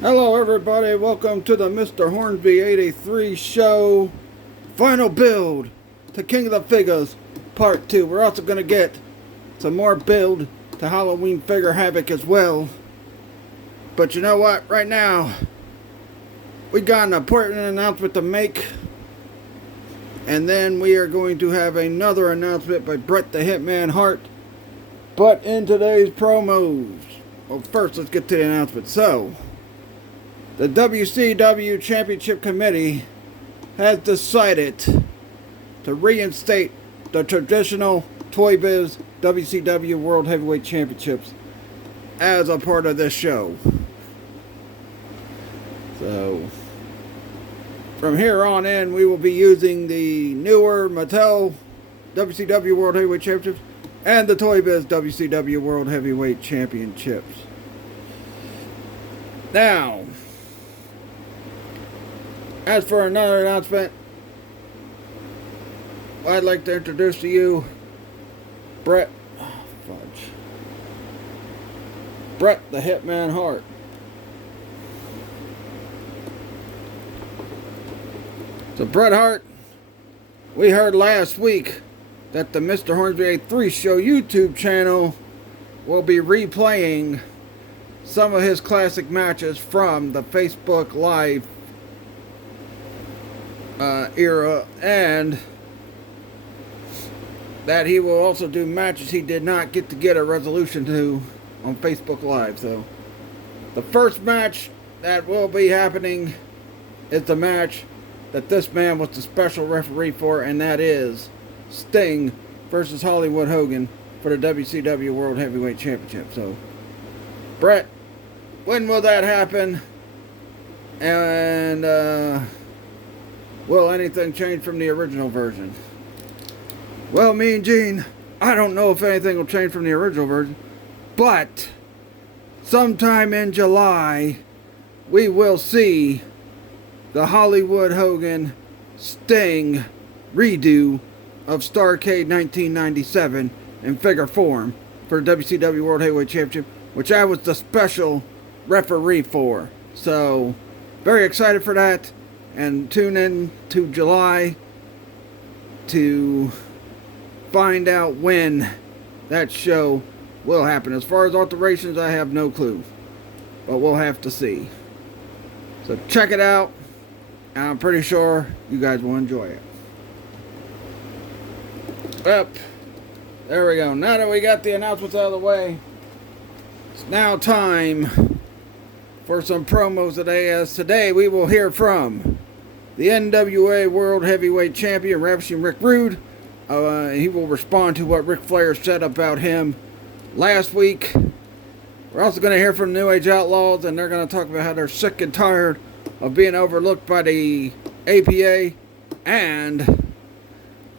Hello everybody, welcome to the Mr. Hornsby 83 show. Final build to King of the Figures Part 2. We're also going to get some more build to Halloween Figure Havoc as well. But you know what, right now we got an important announcement to make. And then we are going to have another announcement by Bret the Hitman Hart. But in today's promos, well, first let's get to the announcement. So the WCW Championship Committee has decided to reinstate the traditional Toy Biz WCW World Heavyweight Championships as a part of this show. So, from here on in, we will be using the newer Mattel WCW World Heavyweight Championships and the Toy Biz WCW World Heavyweight Championships. Now, as for another announcement, I'd like to introduce to you Bret the Hitman Hart. So Bret Hart, we heard last week that the Mr. Hornsby 83 Show YouTube channel will be replaying some of his classic matches from the Facebook Live era, and that he will also do matches he did not get a resolution to on Facebook Live. So the first match that will be happening is the match that this man was the special referee for, and that is Sting versus Hollywood Hogan for the WCW World Heavyweight Championship. So Bret, when will that happen? And will anything change from the original version? Well, me and Gene, I don't know if anything will change from the original version, but sometime in July, we will see the Hollywood Hogan Sting redo of Starrcade 1997 in figure form for the WCW World Heavyweight Championship, which I was the special referee for. So, very excited for that. And tune in to July to find out when that show will happen. As far as alterations, I have no clue, but we'll have to see. So check it out, and I'm pretty sure you guys will enjoy it. Yep, there we go. Now that we got the announcements out of the way, it's now time for some promos today, as today we will hear from the NWA World Heavyweight Champion, Ravishing Rick Rude. He will respond to what Ric Flair said about him last week. We're also going to hear from New Age Outlaws, and they're going to talk about how they're sick and tired of being overlooked by the APA and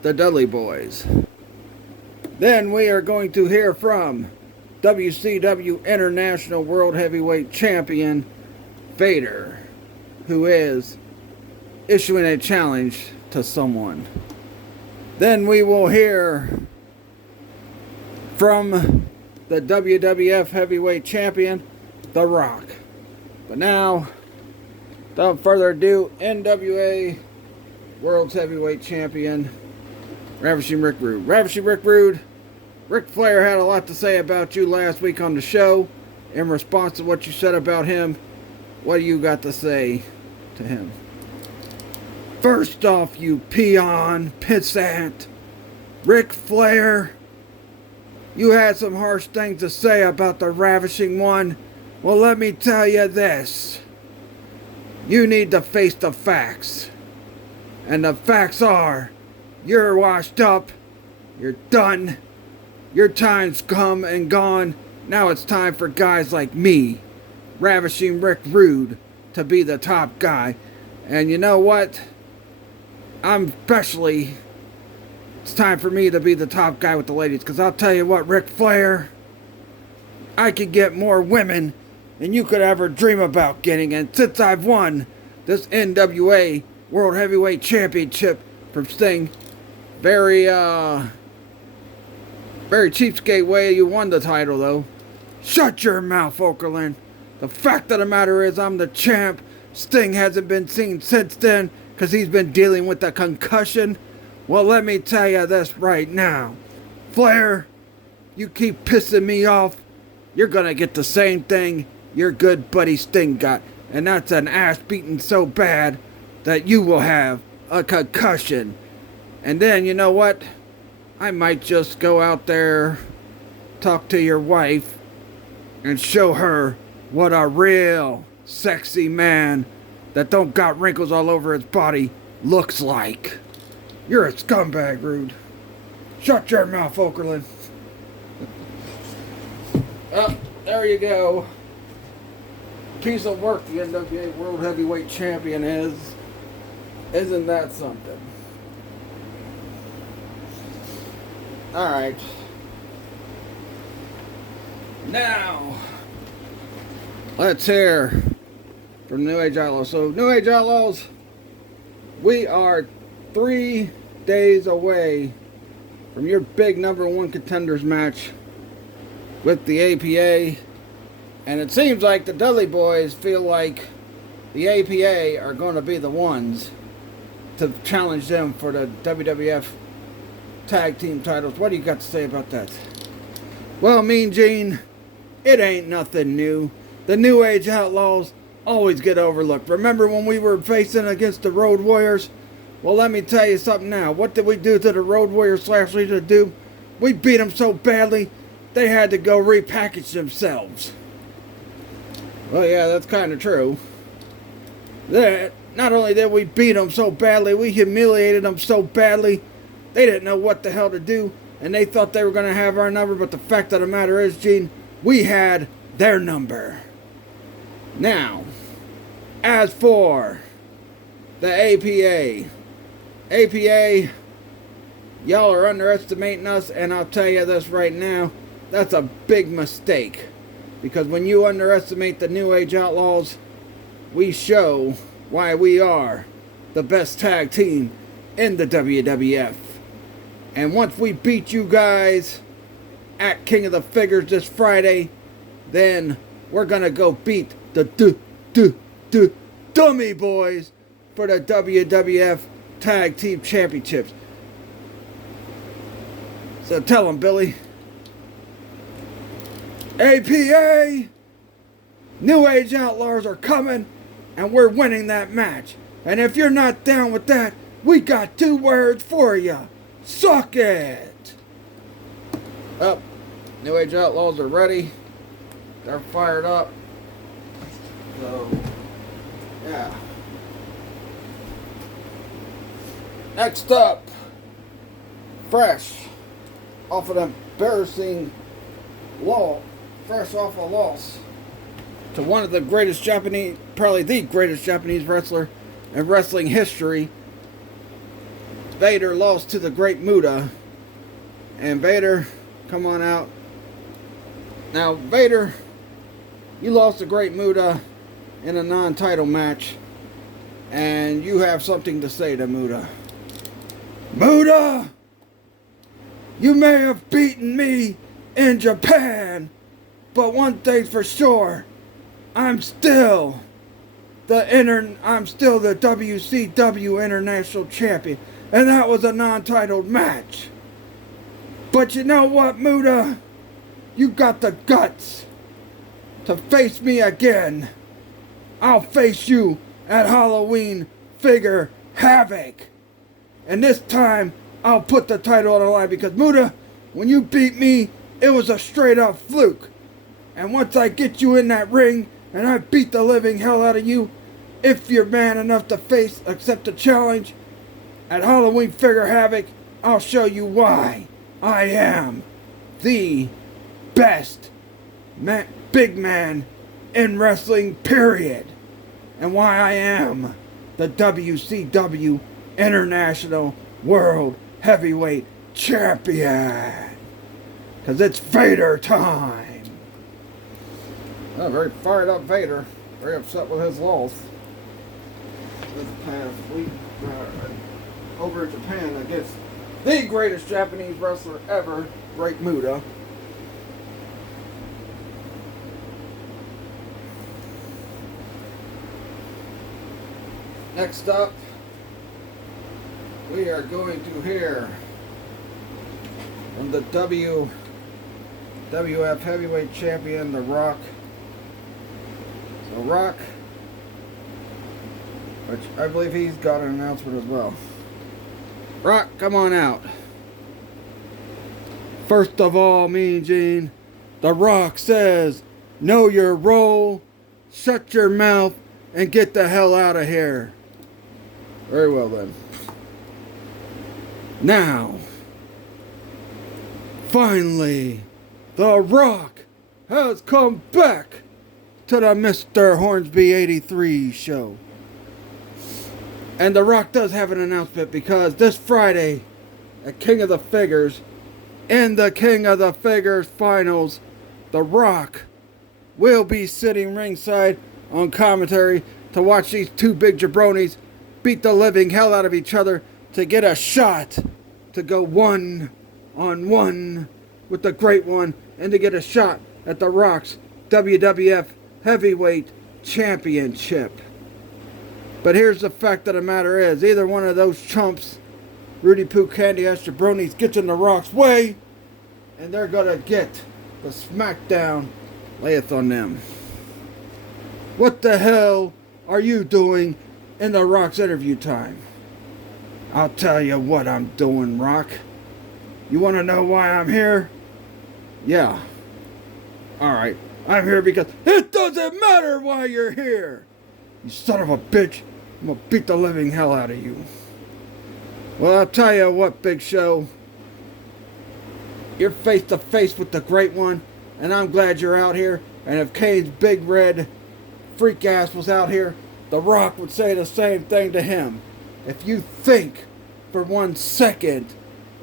the Dudley Boys. Then we are going to hear from WCW International World Heavyweight Champion Vader, who is issuing a challenge to someone. Then we will hear from the WWF Heavyweight Champion, The Rock. But now, without further ado, NWA World's Heavyweight Champion, Ravishing Rick Rude. Ravishing Rick Rude, Ric Flair had a lot to say about you last week on the show. In response to what you said about him, what do you got to say to him? First off, you peon, pissant, Ric Flair, you had some harsh things to say about the Ravishing One. Well, let me tell you this. You need to face the facts. And the facts are, you're washed up, you're done, your time's come and gone. Now it's time for guys like me, Ravishing Rick Rude, to be the top guy. And you know what? It's time for me to be the top guy with the ladies. Because I'll tell you what, Ric Flair, I could get more women than you could ever dream about getting. And since I've won this NWA World Heavyweight Championship from Sting, very cheapskate way you won the title, though. Shut your mouth, Okerlund. The fact of the matter is I'm the champ. Sting hasn't been seen since then because he's been dealing with a concussion. Well, let me tell you this right now. Flair, you keep pissing me off, you're going to get the same thing your good buddy Sting got. And that's an ass beating so bad that you will have a concussion. And then, you know what? I might just go out there, talk to your wife, and show her what a real sexy man that don't got wrinkles all over his body looks like. You're a scumbag, Rude. Shut your mouth, Okerlund. Oh, there you go. Piece of work the NWA World Heavyweight Champion is. Isn't that something? Alright. Now, let's hear from New Age Outlaws. So, New Age Outlaws, we are 3 days away from your big #1 contenders match with the APA. And it seems like the Dudley Boys feel like the APA are going to be the ones to challenge them for the WWF tag team titles. What do you got to say about that? Well, Mean Gene, it ain't nothing new. The New Age Outlaws always get overlooked. Remember when we were facing against the Road Warriors? Well, let me tell you something now. What did we do to the Road Warriors / Legion of Doom? We beat them so badly, they had to go repackage themselves. Well, yeah, that's kind of true. Not only did we beat them so badly, we humiliated them so badly, they didn't know what the hell to do, and they thought they were going to have our number, but the fact of the matter is, Gene, we had their number. Now, as for the APA, y'all are underestimating us, and I'll tell you this right now, that's a big mistake. Because when you underestimate the New Age Outlaws, we show why we are the best tag team in the WWF. And once we beat you guys at King of the Figures this Friday, then we're going to go beat the Dummy Boys for the WWF Tag Team Championships. So tell them, Billy. APA! New Age Outlaws are coming, and we're winning that match. And if you're not down with that, we got 2 words for you. Suck it! Up. New Age Outlaws are ready. They're fired up. So, yeah. Next up, fresh off of an embarrassing fresh off a loss to one of the greatest Japanese, probably the greatest Japanese wrestler in wrestling history. Vader lost to the Great Muta. And Vader, come on out. Now, Vader, you lost to Great Muta in a non-title match. And you have something to say to Muta. Muta! You may have beaten me in Japan, but one thing's for sure, I'm still the WCW International Champion, and that was a non-titled match. But you know what, Muta? You got the guts to face me again. I'll face you at Halloween Figure Havoc. And this time, I'll put the title on the line because, Muta, when you beat me, it was a straight up fluke. And once I get you in that ring, and I beat the living hell out of you, if you're man enough to accept the challenge, at Halloween Figure Havoc, I'll show you why I am the best big man in wrestling, period. And why I am the WCW International World Heavyweight Champion. Because it's Vader time. Oh, very fired up Vader. Very upset with his loss this past week over Japan against the greatest Japanese wrestler ever, Great Muta. Next up, we are going to hear from the WWF Heavyweight Champion, The Rock. So Rock, which I believe he's got an announcement as well. Rock, come on out. First of all, Mean Gene, The Rock says, know your role, shut your mouth, and get the hell out of here. Very well then. Now, finally, The Rock has come back to the Mr. Hornsby 83 show. And The Rock does have an announcement because this Friday at King of the Figures, in the King of the Figures finals, The Rock will be sitting ringside on commentary to watch these two big jabronis beat the living hell out of each other to get a shot to go 1-on-1 with the Great One and to get a shot at The Rock's WWF Heavyweight Championship. But here's the fact of the matter is, either one of those chumps, Rudy Poo Candy Ass Jabronis, gets in The Rock's way, and they're gonna get the smackdown layeth on them. What the hell are you doing in The Rock's interview time? I'll tell you what I'm doing, Rock. You want to know why I'm here? Yeah. Alright. I'm here because it doesn't matter why you're here. You son of a bitch. I'm going to beat the living hell out of you. Well, I'll tell you what, Big Show. You're face to face with the Great One, and I'm glad you're out here. And if Kane's big red freak ass was out here, The Rock would say the same thing to him. If you think for 1 second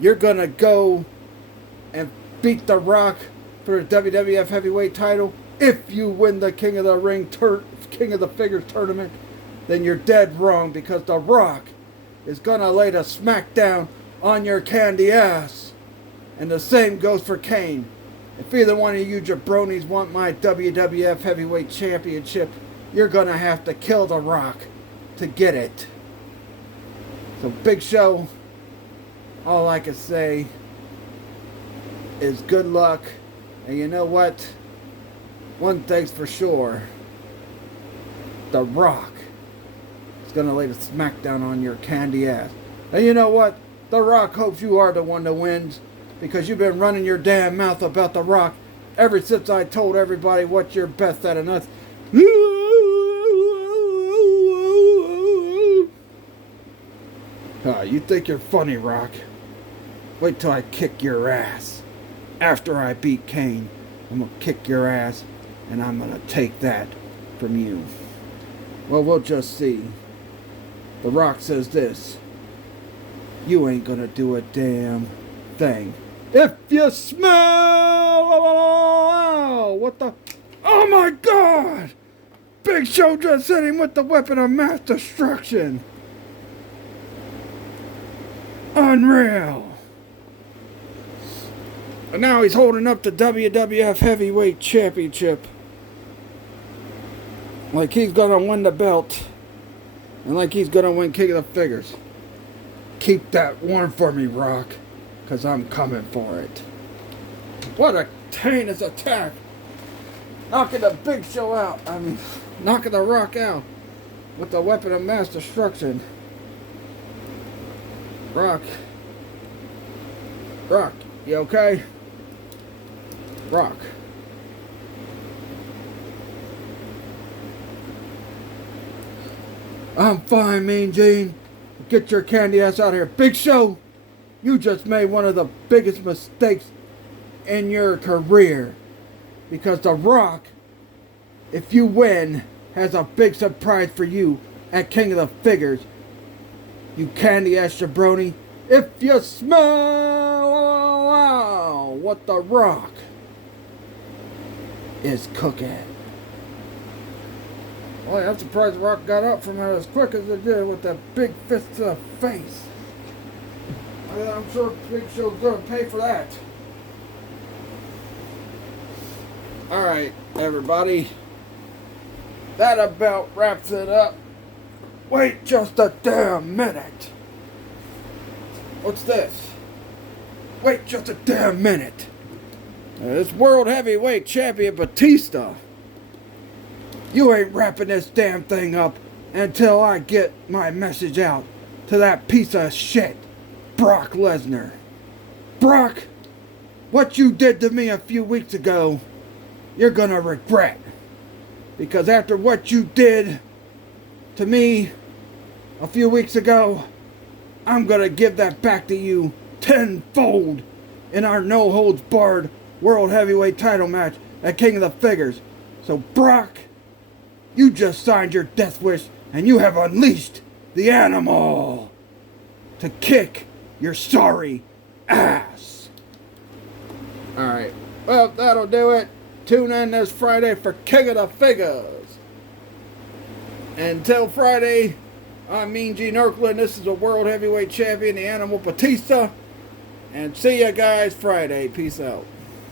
you're gonna go and beat The Rock for the WWF Heavyweight title, if you win the King of the Figures tournament, then you're dead wrong, because The Rock is gonna lay the smackdown on your candy ass. And the same goes for Kane. If either one of you jabronis want my WWF Heavyweight Championship, you're gonna have to kill The Rock to get it. So Big Show, all I can say is good luck. And you know what? One thing's for sure. The Rock is gonna lay the smackdown on your candy ass. And you know what? The Rock hopes you are the one that wins, because you've been running your damn mouth about The Rock ever since I told everybody what you're best at, and that's you think you're funny, Rock? Wait till I kick your ass. After I beat Kane, I'm gonna kick your ass, and I'm gonna take that from you. Well, we'll just see. The Rock says this: you ain't gonna do a damn thing. If you smell... What the... Oh my God! Big Show just hit him with the weapon of mass destruction. Unreal. And now he's holding up the WWF Heavyweight Championship like he's gonna win the belt, and like he's gonna win King of the Figures. Keep that warm for me, Rock, because I'm coming for it. What a heinous attack. Knocking the Big Show out. Knocking The Rock out with the weapon of mass destruction. Rock, you okay? Rock. I'm fine, Mean Gene. Get your candy ass out of here. Big Show, you just made one of the biggest mistakes in your career. Because The Rock, if you win, has a big surprise for you at King of the Figures. You candy ass jabroni. If you smell what The Rock is cooking. Well, I'm surprised The Rock got up from it as quick as it did with that big fist to the face. I'm sure Big Show's gonna pay for that. Alright, everybody. That about wraps it up Wait just a damn minute. What's this? Wait just a damn minute. This World Heavyweight Champion Batista. You ain't wrapping this damn thing up until I get my message out to that piece of shit, Brock Lesnar. Brock, what you did to me a few weeks ago, you're gonna regret. Because after what you did to me a few weeks ago, I'm gonna give that back to you tenfold in our no-holds-barred World Heavyweight title match at King of the Figures. So Brock, you just signed your death wish and you have unleashed the animal to kick your sorry ass. Alright, well, that'll do it. Tune in this Friday for King of the Figures. Until Friday, I'm Mean Gene Okerlund. This is the World Heavyweight Champion, the Animal Batista. And see you guys Friday. Peace out.